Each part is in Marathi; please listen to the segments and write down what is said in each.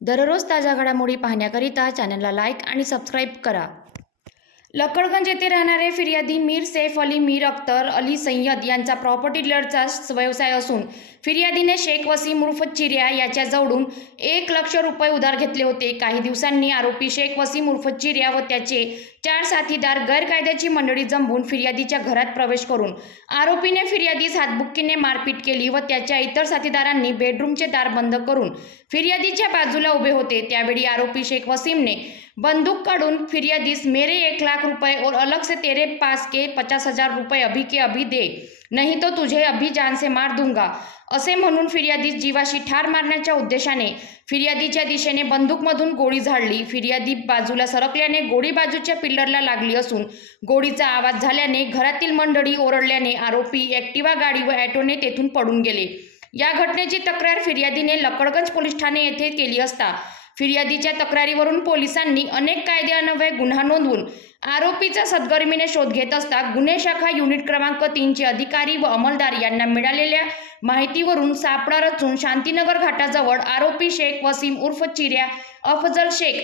दररोज ताज्या घडामोडी पाहण्याकरिता चॅनलला लाईक आणि सबस्क्राईब करा. लकडगंज येथे राहणारे फिर्यादी मीर सैफ अली मीर अख्तर अली सय्यद यांचा प्रॉपर्टी डीलरचा व्यवसाय असून फिर्यादीने शेख वसीम उर्फ चिर्या याच्या जवळून एक लक्ष रुपये उधार घेतले होते. काही दिवसांनी आरोपी शेख वसीम उर्फ चिर्या व त्याचे चार साथीदार गैरकायद्याची मंडळी जमवून फिर्यादीच्या घरात प्रवेश करून आरोपीने फिर्यादीस हातबुक्कीने मारपीट केली व त्याच्या इतर साथीदारांनी बेडरूमचे दार बंद करून फिर्यादीच्या बाजूला उभे होते. त्यावेळी आरोपी शेख वसीमने बंदूक काढून फिर्यादीस मेरे एक लाख रुपए और अलग से तेरे पास के पचास हजार रुपये अभी के अभी दे. नाही तो तुझे अभी जान से मार दूंगा. असे म्हणून फिर्यादीस जीवाशी ठार मारण्याच्या उद्देशाने फिर्यादीच्या दिशेने बंदूकमधून गोळी झाडली. फिर्यादी बाजूला सरकल्याने गोळी बाजूच्या पिल्लरला लागली असून गोळीचा आवाज झाल्याने घरातील मंडळी ओरडल्याने आरोपी ॲक्टिवा गाडी व ॲटोने तेथून पडून गेले. या घटनेची तक्रार फिर्यादीने लकडगंज पोलीस ठाणे येथे केली असता. फिर्यादीच्या तक्रारीवरून पोलिसांनी अनेक कायद्यान्वये गुन्हा नोंदवून आरोपीचा सद्गर्मीने शोध घेत असता गुन्हे शाखा युनिट क्रमांक तीनचे अधिकारी व अंमलदार यांना मिळालेल्या माहितीवरून सापळा रचून शांतीनगर घाटाजवळ आरोपी शेख वसीम उर्फ चिऱ्या अफजल शेख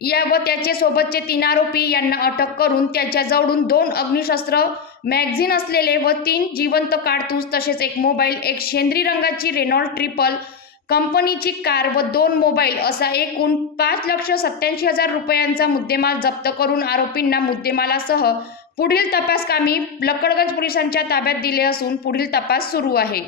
या व त्याचे सोबतचे तीन आरोपी यांना अटक करून त्याच्याजवळून दोन अग्निशस्त्र मॅगझिन असलेले व तीन जिवंत काडतूस तसेच एक मोबाईल एक शेंद्री रंगाची रेनॉल्ड ट्रिपल कंपनीची कार व दोन मोबाईल असा एकूण पाच लक्ष सत्याऐंशी हजार रुपयांचा मुद्देमाल जप्त करून आरोपींना मुद्देमालासह पुढील तपास कामी लकडगंज पोलिसांच्या ताब्यात दिले असून पुढील तपास सुरू आहे.